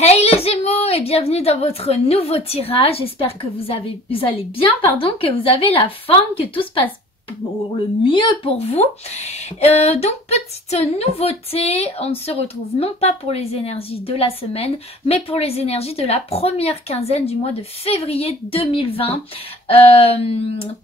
Hey les Gémeaux et bienvenue dans votre nouveau tirage. J'espère que vous allez bien, que vous avez la forme, que tout se passe pour le mieux pour vous. Donc petite nouveauté, on se retrouve non pas pour les énergies de la semaine, mais pour les énergies de la première quinzaine du mois de février 2020.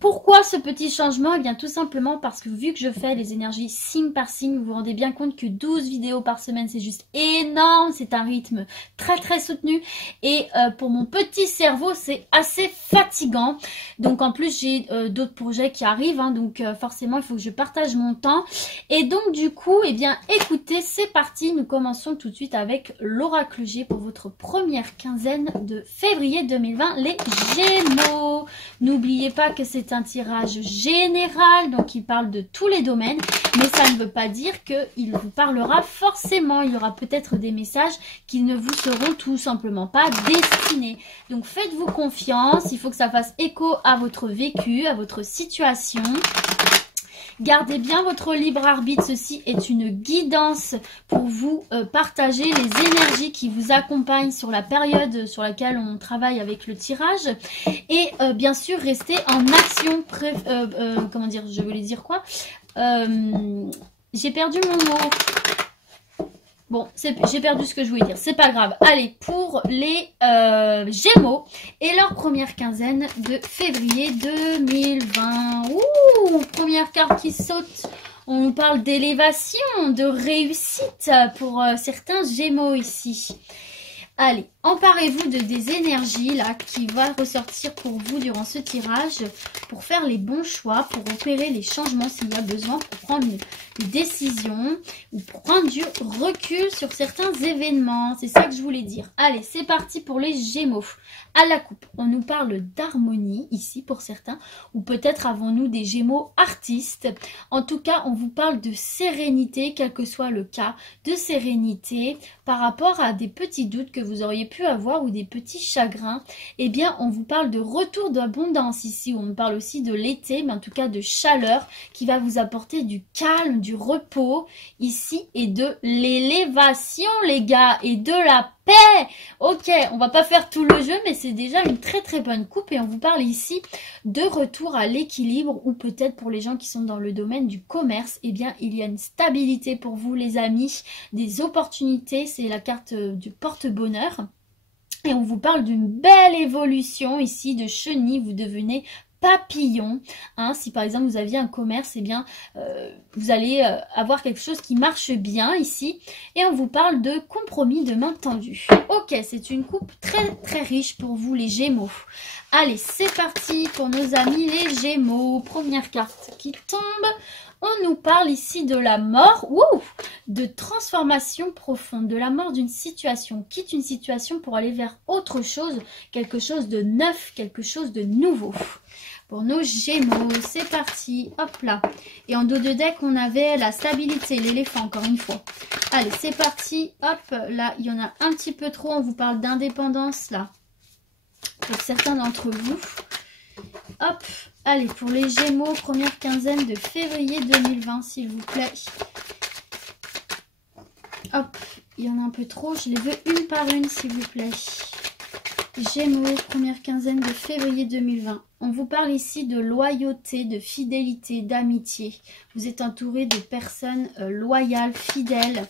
Pourquoi ce petit changement? Eh bien tout simplement parce que vu que je fais les énergies signe par signe, vous vous rendez bien compte que 12 vidéos par semaine c'est juste énorme, c'est un rythme très soutenu et pour mon petit cerveau c'est assez fatigant. Donc en plus j'ai d'autres projets qui arrivent, donc forcément il faut que je partage mon temps. Et donc du coup, eh bien écoutez, c'est parti, nous commençons tout de suite avec l'oracle G pour votre première quinzaine de février 2020, les Gémeaux. N'oubliez pas que c'est un tirage général, donc il parle de tous les domaines, mais ça ne veut pas dire qu'il vous parlera forcément. Il y aura peut-être des messages qui ne vous seront tout simplement pas destinés. Donc faites-vous confiance, il faut que ça fasse écho à votre vécu, à votre situation. Gardez bien votre libre arbitre, ceci est une guidance pour vous partager les énergies qui vous accompagnent sur la période sur laquelle on travaille avec le tirage. Et bien sûr, restez en action. Comment dire, je voulais dire quoi? J'ai perdu mon mot. Bon, j'ai perdu ce que je voulais dire, c'est pas grave. Allez, pour les Gémeaux et leur première quinzaine de février 2020. Ouh, première carte qui saute. On nous parle d'élévation, de réussite pour certains Gémeaux ici. Allez, emparez-vous des énergies là qui va ressortir pour vous durant ce tirage pour faire les bons choix, pour opérer les changements s'il y a besoin, pour prendre une décision ou pour prendre du recul sur certains événements. C'est ça que je voulais dire. Allez, c'est parti pour les Gémeaux. À la coupe, on nous parle d'harmonie ici pour certains, ou peut-être avons-nous des Gémeaux artistes. En tout cas, on vous parle de sérénité, quel que soit le cas, de sérénité par rapport à des petits doutes que vous auriez pu avoir ou des petits chagrins. Eh bien, on vous parle de retour d'abondance ici, on nous parle aussi de l'été, mais en tout cas de chaleur qui va vous apporter du calme, du repos ici et de l'élévation, les gars, et de la paix. Ok, on va pas faire tout le jeu, mais c'est déjà une très bonne coupe et on vous parle ici de retour à l'équilibre ou peut-être pour les gens qui sont dans le domaine du commerce, eh bien il y a une stabilité pour vous les amis, des opportunités, c'est la carte du porte-bonheur. Et on vous parle d'une belle évolution ici de chenille, vous devenez papillon. Si par exemple vous aviez un commerce, eh bien vous allez avoir quelque chose qui marche bien ici. Et on vous parle de compromis, de main tendue. Ok, c'est une coupe très riche pour vous les Gémeaux. Allez, c'est parti pour nos amis les Gémeaux. Première carte qui tombe. On nous parle ici de la mort, de transformation profonde, de la mort d'une situation. On quitte une situation pour aller vers autre chose, quelque chose de neuf, quelque chose de nouveau. Pour nos Gémeaux, c'est parti, hop là. Et en dos de deck, on avait la stabilité, l'éléphant, encore une fois. Allez, c'est parti, hop, là, il y en a un petit peu trop, on vous parle d'indépendance, là, pour certains d'entre vous. Hop, allez, pour les Gémeaux, première quinzaine de février 2020, s'il vous plaît. Hop, il y en a un peu trop, je les veux une par une, s'il vous plaît. Gémeaux, première quinzaine de février 2020. On vous parle ici de loyauté, de fidélité, d'amitié. Vous êtes entouré de personnes loyales, fidèles,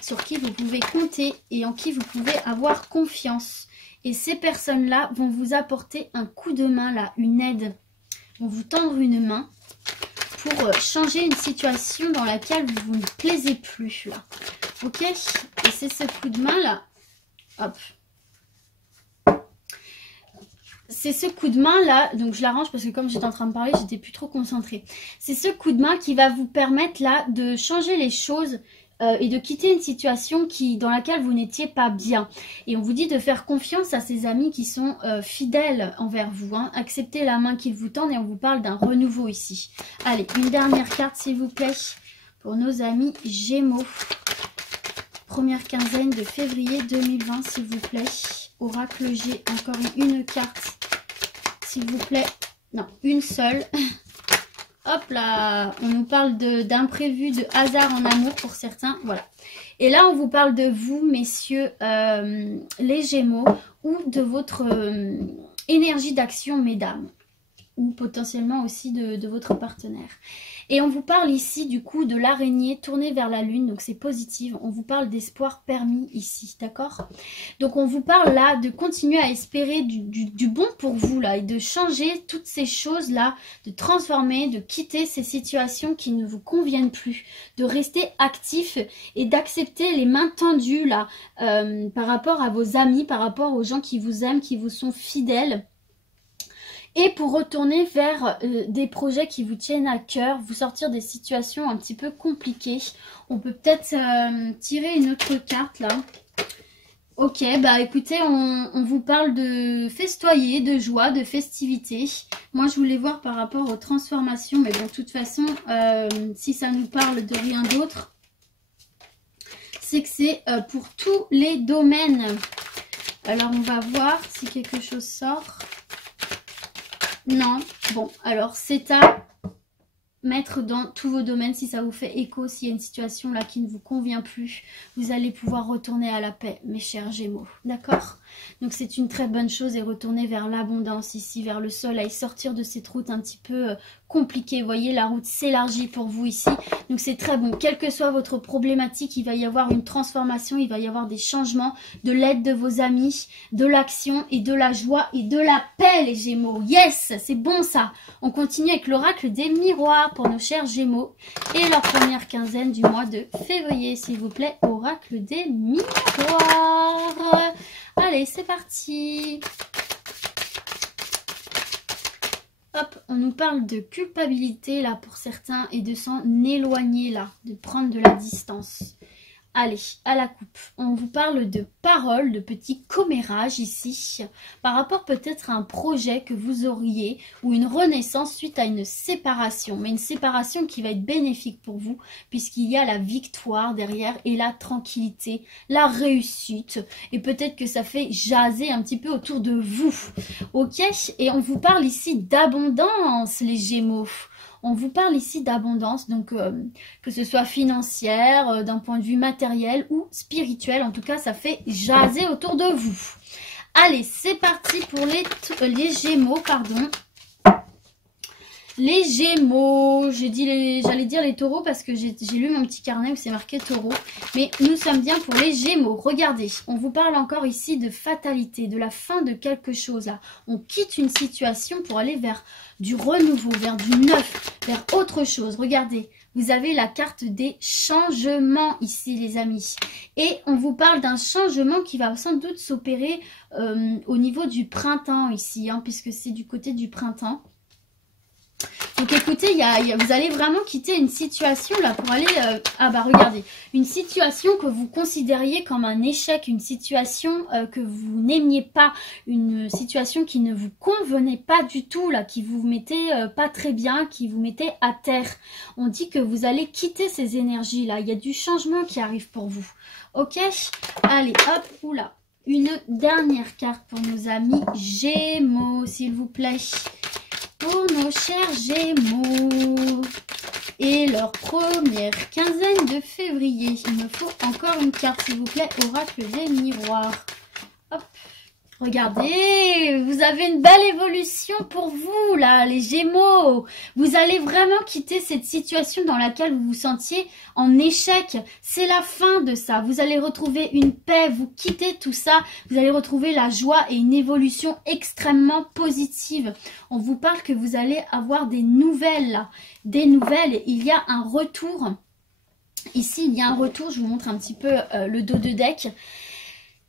sur qui vous pouvez compter et en qui vous pouvez avoir confiance. Et ces personnes-là vont vous apporter un coup de main, là, une aide. Vont vous tendre une main pour changer une situation dans laquelle vous ne plaisez plus, là. Ok? Et c'est ce coup de main, là. Hop. C'est ce coup de main là, donc je l'arrange parce que comme j'étais en train de parler, j'étais plus trop concentrée. C'est ce coup de main qui va vous permettre là de changer les choses et de quitter une situation dans laquelle vous n'étiez pas bien. Et on vous dit de faire confiance à ces amis qui sont fidèles envers vous. Acceptez la main qu'ils vous tendent et on vous parle d'un renouveau ici. Allez, une dernière carte s'il vous plaît pour nos amis Gémeaux. Première quinzaine de février 2020 s'il vous plaît. Oracle G, encore une carte. S'il vous plaît. Non, une seule. hop là, on nous parle d'imprévu, de hasard en amour pour certains, voilà. Et là, on vous parle de vous, messieurs, les Gémeaux, ou de votre énergie d'action, mesdames, ou potentiellement aussi de votre partenaire. Et on vous parle ici du coup de l'araignée tournée vers la lune, donc c'est positif. On vous parle d'espoir permis ici, d'accord? Donc on vous parle là de continuer à espérer du bon pour vous là et de changer toutes ces choses là, de transformer, de quitter ces situations qui ne vous conviennent plus, de rester actif et d'accepter les mains tendues là par rapport à vos amis, par rapport aux gens qui vous aiment, qui vous sont fidèles. Et pour retourner vers des projets qui vous tiennent à cœur, vous sortir des situations un petit peu compliquées. On peut peut-être tirer une autre carte là. Ok, bah écoutez, on vous parle de festoyer, de joie, de festivité. Moi je voulais voir par rapport aux transformations, mais bon, de toute façon, si ça nous parle de rien d'autre, c'est que c'est pour tous les domaines. Alors on va voir si quelque chose sort. Non, bon, alors c'est à mettre dans tous vos domaines si ça vous fait écho, s'il y a une situation là qui ne vous convient plus, vous allez pouvoir retourner à la paix, mes chers Gémeaux, d'accord? Donc c'est une très bonne chose et retourner vers l'abondance ici, vers le soleil, sortir de cette route un petit peu compliquée, vous voyez, la route s'élargit pour vous ici, donc c'est très bon, quelle que soit votre problématique, il va y avoir une transformation, il va y avoir des changements, de l'aide de vos amis, de l'action et de la joie et de la paix les Gémeaux, yes, c'est bon ça. On continue avec l'oracle des miroirs pour nos chers Gémeaux et leur première quinzaine du mois de février, s'il vous plaît, oracle des miroirs. Allez, c'est parti. Hop, on nous parle de culpabilité là pour certains et de s'en éloigner là, de prendre de la distance. Allez, à la coupe. On vous parle de paroles, de petits commérages ici, par rapport peut-être à un projet que vous auriez ou une renaissance suite à une séparation. Mais une séparation qui va être bénéfique pour vous puisqu'il y a la victoire derrière et la tranquillité, la réussite. Et peut-être que ça fait jaser un petit peu autour de vous. Ok? Et on vous parle ici d'abondance, les Gémeaux. On vous parle ici d'abondance, donc que ce soit financière, d'un point de vue matériel ou spirituel. En tout cas, ça fait jaser autour de vous. Allez, c'est parti pour les Gémeaux, pardon. Les Gémeaux, j'allais dire les taureaux parce que j'ai lu mon petit carnet où c'est marqué taureau. Mais nous sommes bien pour les Gémeaux. Regardez, on vous parle encore ici de fatalité, de la fin de quelque chose là. On quitte une situation pour aller vers du renouveau, vers du neuf, vers autre chose. Regardez, vous avez la carte des changements ici les amis. Et on vous parle d'un changement qui va sans doute s'opérer au niveau du printemps ici, hein, puisque c'est du côté du printemps. Donc écoutez, vous allez vraiment quitter une situation là pour aller... ah bah regardez, une situation que vous considériez comme un échec, une situation que vous n'aimiez pas, une situation qui ne vous convenait pas du tout, là, qui vous mettait pas très bien, qui vous mettait à terre. On dit que vous allez quitter ces énergies là, il y a du changement qui arrive pour vous. Ok? Allez, hop, oula. Une dernière carte pour nos amis Gémeaux, s'il vous plaît. Pour nos chers Gémeaux et leur première quinzaine de février. Il me faut encore une carte, s'il vous plaît, oracle des miroirs. Hop. Regardez, vous avez une belle évolution pour vous, là, les Gémeaux. Vous allez vraiment quitter cette situation dans laquelle vous vous sentiez en échec. C'est la fin de ça. Vous allez retrouver une paix, vous quittez tout ça. Vous allez retrouver la joie et une évolution extrêmement positive. On vous parle que vous allez avoir des nouvelles, là. Des nouvelles. Il y a un retour. Ici, il y a un retour. Je vous montre un petit peu le dos de deck.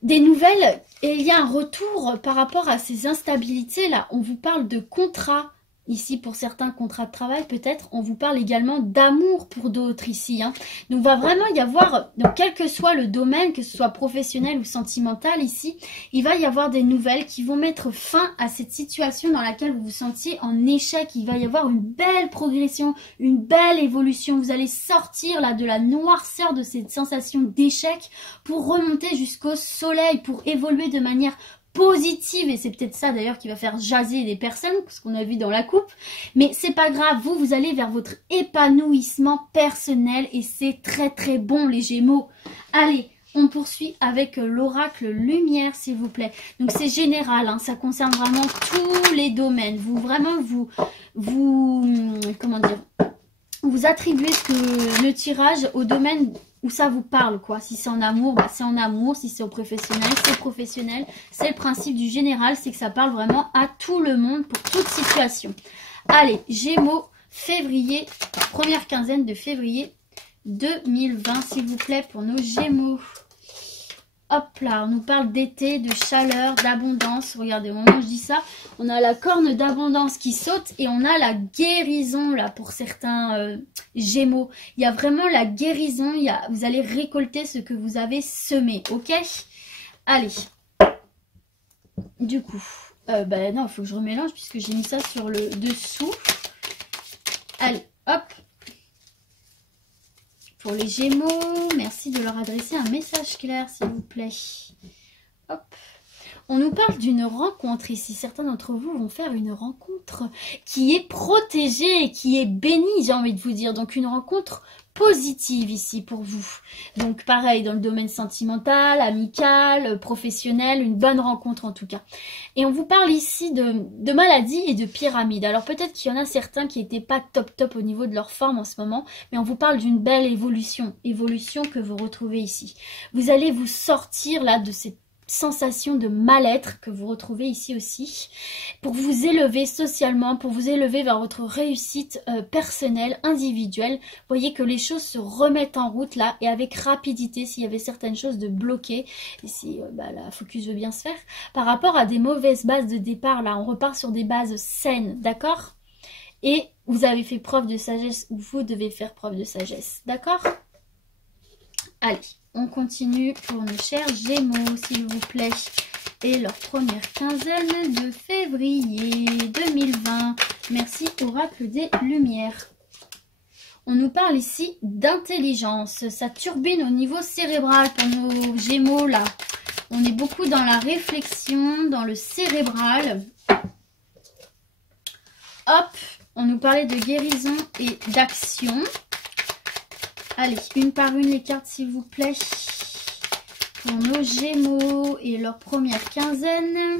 Des nouvelles, et il y a un retour par rapport à ces instabilités là. On vous parle de contrats ici pour certains, contrats de travail peut-être. On vous parle également d'amour pour d'autres ici, hein. Donc va vraiment y avoir, donc quel que soit le domaine, que ce soit professionnel ou sentimental ici, il va y avoir des nouvelles qui vont mettre fin à cette situation dans laquelle vous vous sentiez en échec. Il va y avoir une belle progression, une belle évolution. Vous allez sortir là de la noirceur de cette sensation d'échec pour remonter jusqu'au soleil, pour évoluer de manière positive, et c'est peut-être ça d'ailleurs qui va faire jaser des personnes, ce qu'on a vu dans la coupe, mais c'est pas grave, vous allez vers votre épanouissement personnel, et c'est très très bon les Gémeaux. Allez, on poursuit avec l'oracle lumière, s'il vous plaît. Donc c'est général, hein, ça concerne vraiment tous les domaines. Vous comment dire, vous attribuez le tirage au domaine où ça vous parle, quoi. Si c'est en amour, bah c'est en amour. Si c'est au professionnel, c'est professionnel. C'est le principe du général, c'est que ça parle vraiment à tout le monde pour toute situation. Allez, Gémeaux, février, première quinzaine de février 2020, s'il vous plaît, pour nos Gémeaux. Hop là, on nous parle d'été, de chaleur, d'abondance. Regardez, au moment où je dis ça, on a la corne d'abondance qui saute et on a la guérison là pour certains Gémeaux. Il y a vraiment la guérison, vous allez récolter ce que vous avez semé, ok? Allez, du coup, non, il faut que je remélange puisque j'ai mis ça sur le dessous. Allez, hop. Pour les Gémeaux, merci de leur adresser un message clair, s'il vous plaît. Hop. On nous parle d'une rencontre ici. Certains d'entre vous vont faire une rencontre qui est protégée, qui est bénie, j'ai envie de vous dire. Donc une rencontre positive ici pour vous. Donc pareil, dans le domaine sentimental, amical, professionnel, une bonne rencontre en tout cas. Et on vous parle ici de maladies et de pyramides. Alors peut-être qu'il y en a certains qui n'étaient pas top au niveau de leur forme en ce moment, mais on vous parle d'une belle évolution que vous retrouvez ici. Vous allez vous sortir là de cette sensation de mal-être que vous retrouvez ici aussi, pour vous élever socialement, pour vous élever vers votre réussite personnelle, individuelle. Vous voyez que les choses se remettent en route là, et avec rapidité, s'il y avait certaines choses de bloquées, et si la focus veut bien se faire, par rapport à des mauvaises bases de départ, là, on repart sur des bases saines, d'accord? Et vous avez fait preuve de sagesse, ou vous devez faire preuve de sagesse, d'accord? Allez. On continue pour nos chers Gémeaux, s'il vous plaît. Et leur première quinzaine de février 2020. Merci, oracle des Lumières. On nous parle ici d'intelligence. Ça turbine au niveau cérébral pour nos Gémeaux, là. On est beaucoup dans la réflexion, dans le cérébral. Hop, on nous parlait de guérison et d'action. Allez, une par une les cartes s'il vous plaît. Pour nos Gémeaux et leur première quinzaine.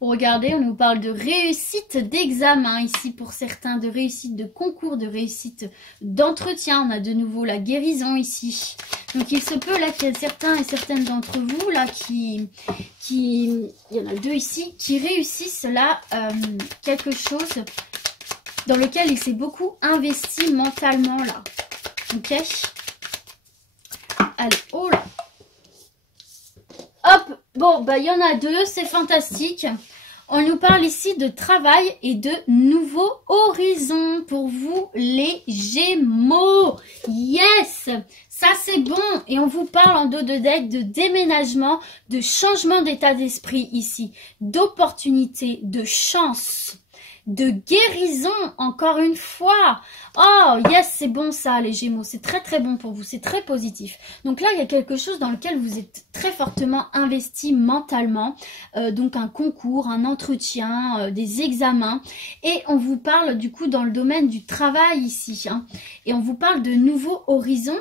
Regardez, on nous parle de réussite d'examen ici pour certains, de réussite de concours, de réussite d'entretien. On a de nouveau la guérison ici. Donc il se peut là qu'il y ait certains et certaines d'entre vous là il y en a deux ici, qui réussissent là quelque chose dans lequel il s'est beaucoup investi mentalement là. Ok. Allez, oh là. Hop, bon, il y en a deux, c'est fantastique. On nous parle ici de travail et de nouveaux horizons pour vous, les Gémeaux. Yes, ça c'est bon. Et on vous parle en dos de deck de déménagement, de changement d'état d'esprit ici, d'opportunités, de chance, de guérison, encore une fois. Oh, yes, c'est bon ça, les Gémeaux. C'est très, très bon pour vous. C'est très positif. Donc là, il y a quelque chose dans lequel vous êtes très fortement investi mentalement. Donc un concours, un entretien, des examens. Et on vous parle du coup dans le domaine du travail ici. Hein. Et on vous parle de nouveaux horizons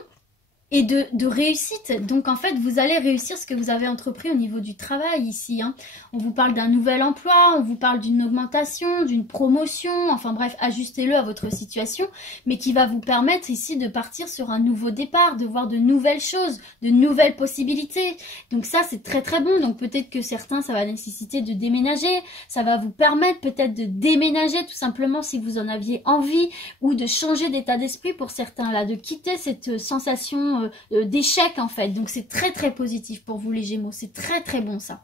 et de réussite. Donc en fait, vous allez réussir ce que vous avez entrepris au niveau du travail ici. Hein. On vous parle d'un nouvel emploi, on vous parle d'une augmentation, d'une promotion, enfin bref, ajustez-le à votre situation, mais qui va vous permettre ici de partir sur un nouveau départ, de voir de nouvelles choses, de nouvelles possibilités. Donc ça, c'est très très bon. Donc peut-être que certains, ça va nécessiter de déménager, ça va vous permettre peut-être de déménager tout simplement si vous en aviez envie, ou de changer d'état d'esprit pour certains là, de quitter cette sensation d'échec en fait. Donc c'est très très positif pour vous les Gémeaux, c'est très très bon ça.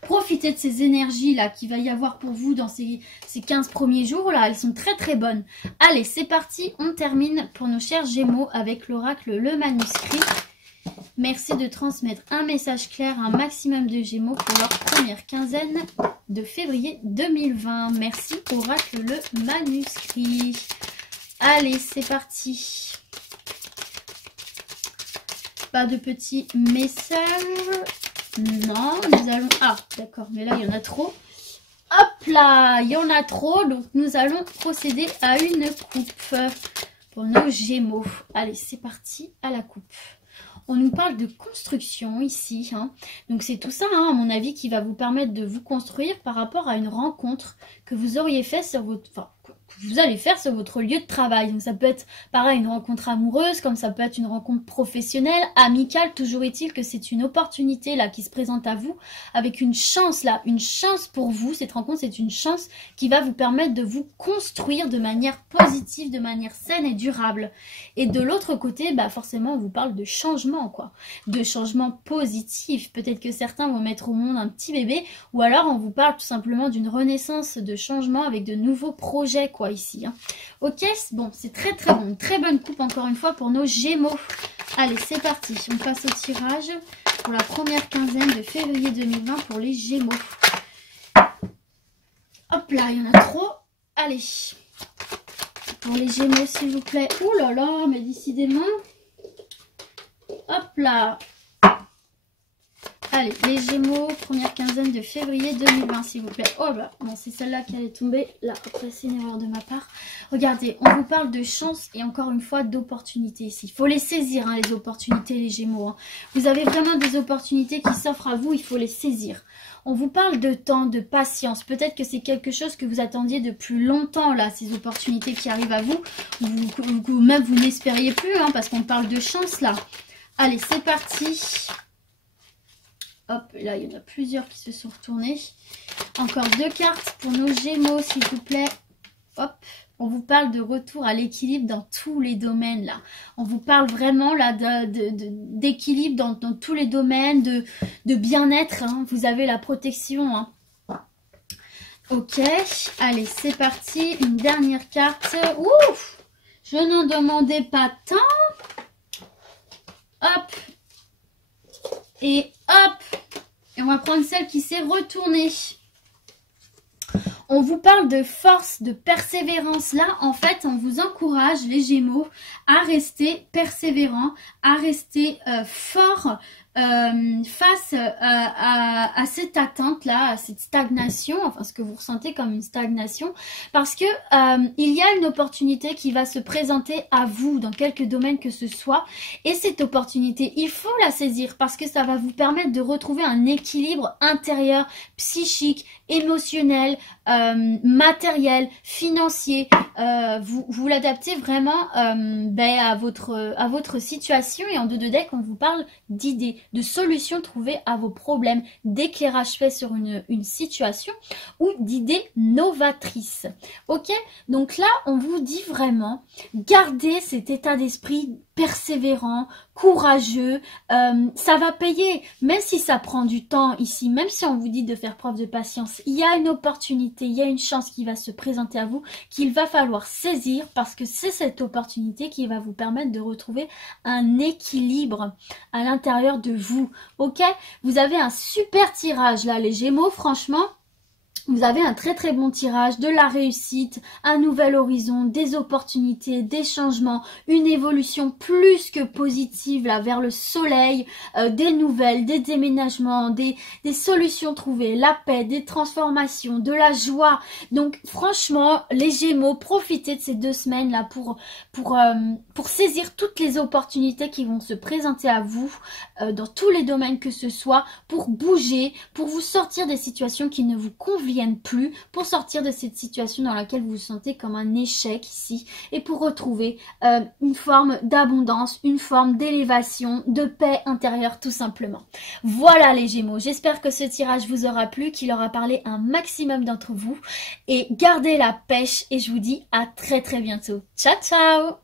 Profitez de ces énergies là qu'il va y avoir pour vous dans ces 15 premiers jours là, elles sont très très bonnes. Allez, c'est parti, on termine pour nos chers Gémeaux avec l'oracle Le Manuscrit. Merci de transmettre un message clair à un maximum de Gémeaux pour leur première quinzaine de février 2020. Merci oracle Le Manuscrit. Allez, c'est parti. Pas de petits messages. Non, nous allons... Ah, d'accord, mais là, il y en a trop. Hop là, il y en a trop. Donc, nous allons procéder à une coupe pour nos Gémeaux. Allez, c'est parti, à la coupe. On nous parle de construction ici. Hein. Donc, c'est tout ça, hein, à mon avis, qui va vous permettre de vous construire par rapport à une rencontre que vous auriez fait sur votre... Enfin, que vous allez faire sur votre lieu de travail. Donc, ça peut être, pareil, une rencontre amoureuse, comme ça peut être une rencontre professionnelle, amicale. Toujours est-il que c'est une opportunité, là, qui se présente à vous, avec une chance, là, une chance pour vous. Cette rencontre, c'est une chance qui va vous permettre de vous construire de manière positive, de manière saine et durable. Et de l'autre côté, bah, forcément, on vous parle de changement, quoi. De changement positif. Peut-être que certains vont mettre au monde un petit bébé, ou alors on vous parle tout simplement d'une renaissance de changement avec de nouveaux projets, quoi, ici. Hein. Ok, bon, c'est très très bon. Une très bonne coupe, encore une fois, pour nos Gémeaux. Allez, c'est parti. On passe au tirage pour la première quinzaine de février 2020 pour les Gémeaux. Hop là, il y en a trop. Allez. Pour les Gémeaux, s'il vous plaît. Ouh là là, mais décidément. Hop là. Allez, les Gémeaux, première quinzaine de février 2020, s'il vous plaît. Oh là, bon, c'est celle-là qui allait tomber. Là, après, c'est une erreur de ma part. Regardez, on vous parle de chance et encore une fois d'opportunités ici. Il faut les saisir, hein, les opportunités, les Gémeaux. Hein. Vous avez vraiment des opportunités qui s'offrent à vous, il faut les saisir. On vous parle de temps, de patience. Peut-être que c'est quelque chose que vous attendiez depuis longtemps, là, ces opportunités qui arrivent à vous. Ou même vous n'espériez plus, hein, parce qu'on parle de chance, là. Allez, c'est parti. Hop, là, il y en a plusieurs qui se sont retournés. Encore 2 cartes pour nos Gémeaux, s'il vous plaît. Hop, on vous parle de retour à l'équilibre dans tous les domaines, là. On vous parle vraiment, là, d'équilibre dans tous les domaines, de bien-être. Hein. Vous avez la protection, hein. Ok, allez, c'est parti. Une dernière carte. Ouf, je n'en demandais pas tant. Hop. Et hop, et on va prendre celle qui s'est retournée. On vous parle de force, de persévérance. Là, en fait, on vous encourage, les Gémeaux, à rester persévérant, à rester fort face à cette attente-là, à cette stagnation, enfin ce que vous ressentez comme une stagnation, parce que il y a une opportunité qui va se présenter à vous dans quelque domaine que ce soit, et cette opportunité, il faut la saisir parce que ça va vous permettre de retrouver un équilibre intérieur, psychique, émotionnel, matériel, financier. Vous l'adaptez vraiment à votre situation, et en deux de deck, on vous parle d'idées, de solutions trouvées à vos problèmes, d'éclairage fait sur une situation ou d'idées novatrices. Ok, donc là on vous dit vraiment, gardez cet état d'esprit persévérant, courageux, ça va payer, même si ça prend du temps ici, même si on vous dit de faire preuve de patience, il y a une opportunité, il y a une chance qui va se présenter à vous, qu'il va falloir saisir, parce que c'est cette opportunité qui va vous permettre de retrouver un équilibre à l'intérieur de vous, ok? Vous avez un super tirage là, les Gémeaux, franchement. Vous avez un très très bon tirage, de la réussite, un nouvel horizon, des opportunités, des changements, une évolution plus que positive là vers le soleil, des nouvelles, des déménagements, des solutions trouvées, la paix, des transformations, de la joie. Donc franchement, les Gémeaux, profitez de ces 2 semaines là pour saisir toutes les opportunités qui vont se présenter à vous dans tous les domaines que ce soit, pour bouger, pour vous sortir des situations qui ne vous conviennent plus, pour sortir de cette situation dans laquelle vous vous sentez comme un échec ici, et pour retrouver une forme d'abondance, une forme d'élévation, de paix intérieure tout simplement. Voilà les Gémeaux, j'espère que ce tirage vous aura plu, qu'il aura parlé un maximum d'entre vous, et gardez la pêche, et je vous dis à très très bientôt. Ciao ciao.